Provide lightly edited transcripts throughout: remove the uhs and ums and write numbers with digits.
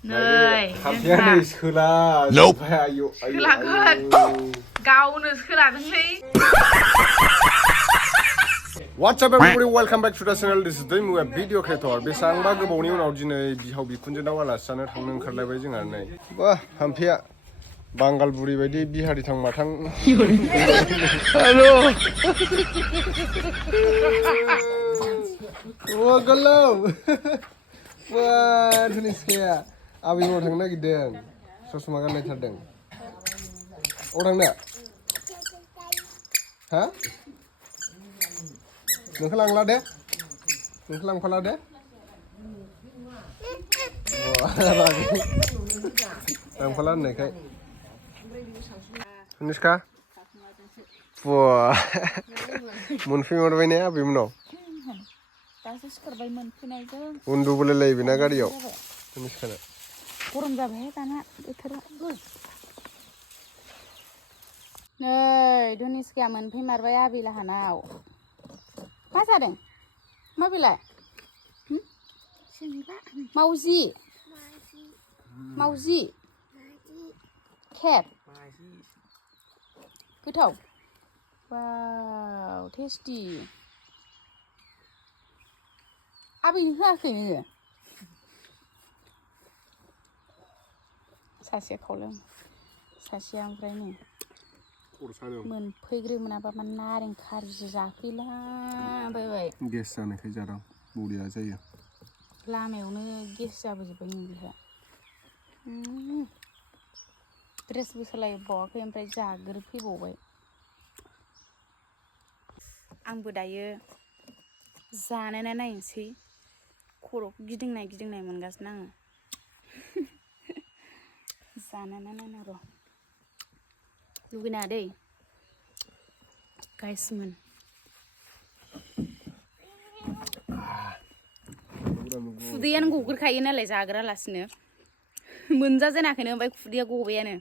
Nei. Hampir sekolah. Nope. Ayo. Sekolah kan. Kau nu sekolah ni. What's up everybody? Welcome back to the channel. This is the new video creator. Beseba Gwbao ni Unao dinai Bihao Bikunjw daw Alac जानो थांनो ओंखारलायबाय जोंहा नै बा हाम्फिया बांगाल बुरि बायदि बिहारि थां माथां हेलो ओ गल्लौ वा धुनिसखाया आबै मोनाव थांनो नागिरदों ससमा गानलायथारदों अ थांनो हा नोंखौ लांला दे नोंखौ लांफाला दे लांफाला होननायखाय निस्का मोनफैमारबाय ने आबै मोनाव दासो सिखारबाय मोनफैनायजों उन्दुबोलायलायबायना गारियाव निस्काना गरम जाबाय दाना बोथोरा नै धनिसखाया मोनफैमारबाय आबै लाहानाव मा जादों मा बिलाय मावजि मावजि केट गोथाव वाव टेस्टि आबैनो होआखै नोङो सासेया खावलों सासेया ओमफ्राय नै मोनफैग्रो मोनाबा मा नारें खारजि जाफैलाबायबाय गेस जानायखाय जादों बरिया जायो लामायावनो गेस जाबोजोब्बाय नोंहा ड्रेसबो सोलायबावाखै ओमफ्राय जाग्रोफैबावबाय आंबो दायो जानायना नायनोसै खर'खौ गिदिंनाय मोनगासिनो आङो जानायना नायना र' लुगैनाङा दै गाइसमोन खुदैयानो गग्रोखायो नालाय जाग्रालासिनो मोनजाजेनाखैनो ओमफ्राय खुदैया गबायानो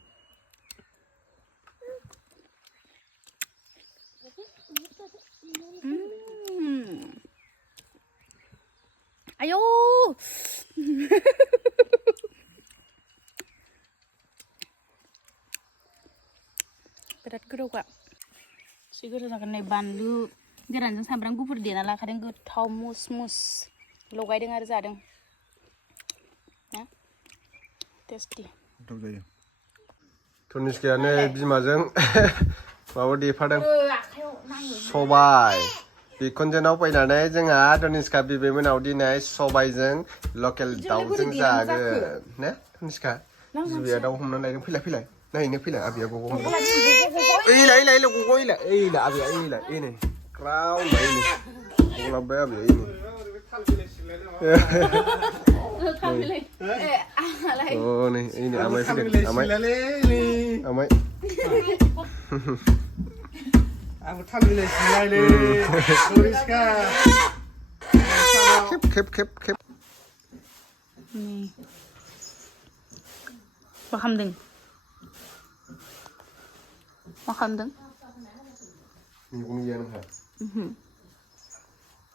आयौ बिराद गोथावखा एसे गोथाव जागोन नै बानलु गोरानजों सामब्राम गुफुर देना लाखादों गोथाव मुस मुस लगायदों आरो जादों ना टेस्टि गोथाव जायो धनिसखायानो बिमाजों माबा देफादों सबाय बिकुन्जनाव फैनानै जोंहा धनिसखा बिबैमोनाव दिनै सबायजों लकेल दाउजों जागोन ने धनिसखा बिबैया दाउ हमनानै लायदों फैलाय नायनो फैलाय आबैया गगौ हमदों ओइलाय गगौ ओइलाय आबैया ओइलाय नै क्राउ ओइनै गलाबबाय आबैया ओइनै अ नै ओइनै आमाय फैदों आमाय आंबो थालिलाय सिलायलै धनिसखा खेब मा खालामदों मेगन गैया नोंहा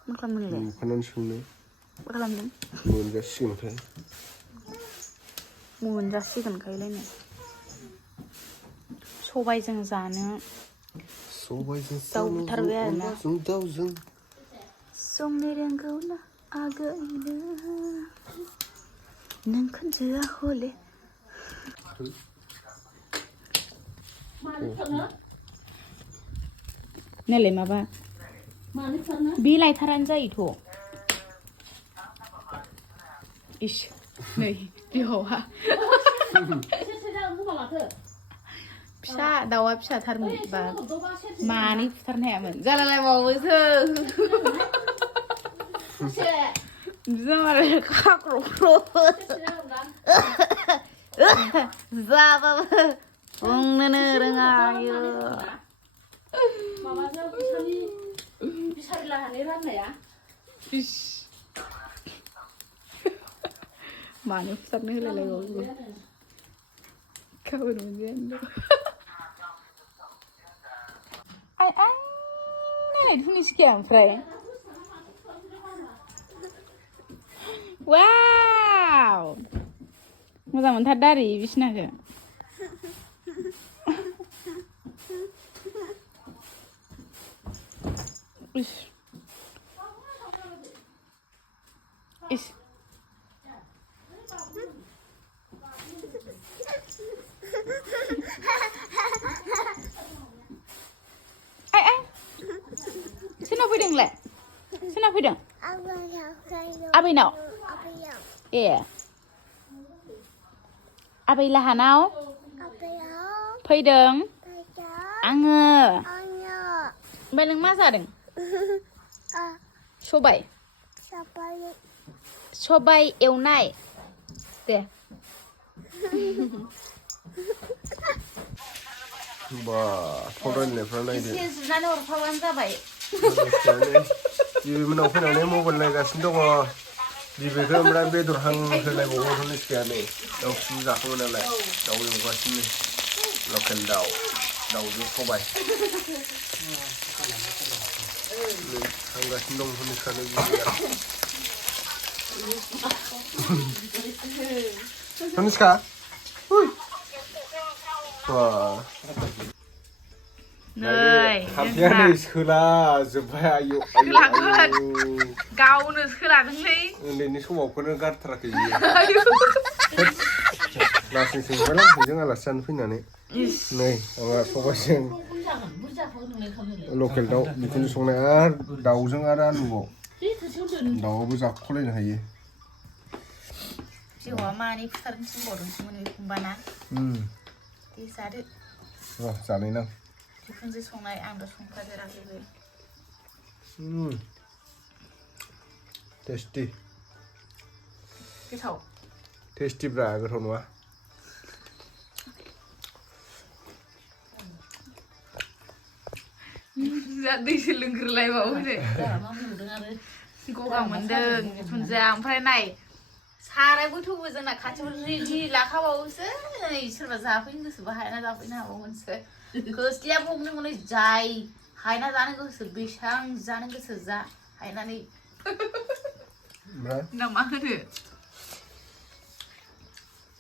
मा खालामदों नुखानानै सोंनो मा खालामदों मोनजासिगोनखायलायनो सबायजों जानो दाउ बुथारबाय आरोना संनो रोंगौना आगैनो नों खोनजोआ हले नालाय माबा बे लायथारानो जायोथ' इस नै बिहावा फिसा दाउआ फिसाथारमोन बा मानै फुथारनो हायामोन जालालायबावोसो जामारो खाख्र'ख्र' जाबाबो बुंनोनो रोङा आयो बिसारि लाहानि राननाया मानो फुथारनो होलायलायबावो गाबोन मोनजायानो आइ नायनाय धनिसखाया ओमफ्राय वाव मोजां मोनथारदो आरो बिसिनाखो इस इस सोरनाव फैदों नोंलाय सोरनाव फैदों आबैनाव ए आबै लाहानाव फैदों आङो ओमफ्राय नों मा जादों सबाय एवनाय दे बा फरायनायफ्रा नायदो एसे जुनानै हरफाबानो जाबाय बिबैमोनाव फैनानै मबाइल नायगासिनो दङ बिबैखौ ओमफ्राय बेदर होलायबावो निस्कायानो दाउखौ जाखांबाय नालाय दाउ एवगासिनो लकेल दाउजों सबाय थांगासिनो दं निस्कानो बिबैया निस्का हाफिया नै सोला जोब्बाय आयौ गावनो सोलादोंलै उन्दैनि समावखौनो गारथाराखै बियो लासै सोंबाय लांफैजों आलासि जानो फैनानै नै माबा सबायजों लकेल दाउ बिखुनजव संनाय आरो दाउजों आरो आलुबाव दाउआबो जाख'लायनो हायो जिउआ मानै फुथारनो थिनबावदोंसोमोन एखमबाना दे जादो जानाय नां बिखुनजो संनाय आंथ' संखादेराखैबो टेस्टि गोथाव टेस्टिब्रा गोथाव नङा दैसो लोंग्रोलायबावो गगा मोनदों बिखुनजोआ ओमफ्राय नाय सारायबोथ'बो जोंना खाथियाव रेडि लाखाबावोसो नै सोरबा जाफैनो गोसोबा हायना जाफैनो हाबावगोनसो खोस्लिया बुंनो मोनै जाय हायना जानो गोसो बेसां जानो गोसो जा हायनानै ना मा होनो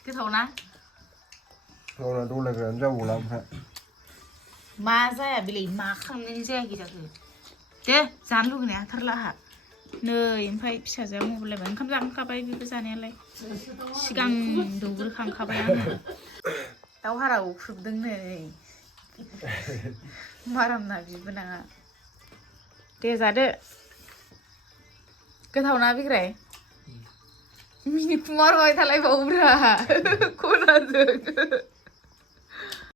गोथाव ना गावना दौलायग्रायानो जाबावला ओमफ्राय मा जाया बेलाय मा खालामनायनि जायाखै जाखो दे जानो लुगैनाय हाथारला आंहा नै ओमफ्राय फिसाजोआ मबाइल लायबाय ओंखाम जाखांखाबाय बेबो जानायालाय सिगां दौग्रोखांखाबाय आङो दाउ हारा उख्रुबदों नै मारामना बिबोनाङा दे जादो गोथाव ना बिग्राय मिनिखुमारबाय थालायबावोब्रा खनाजों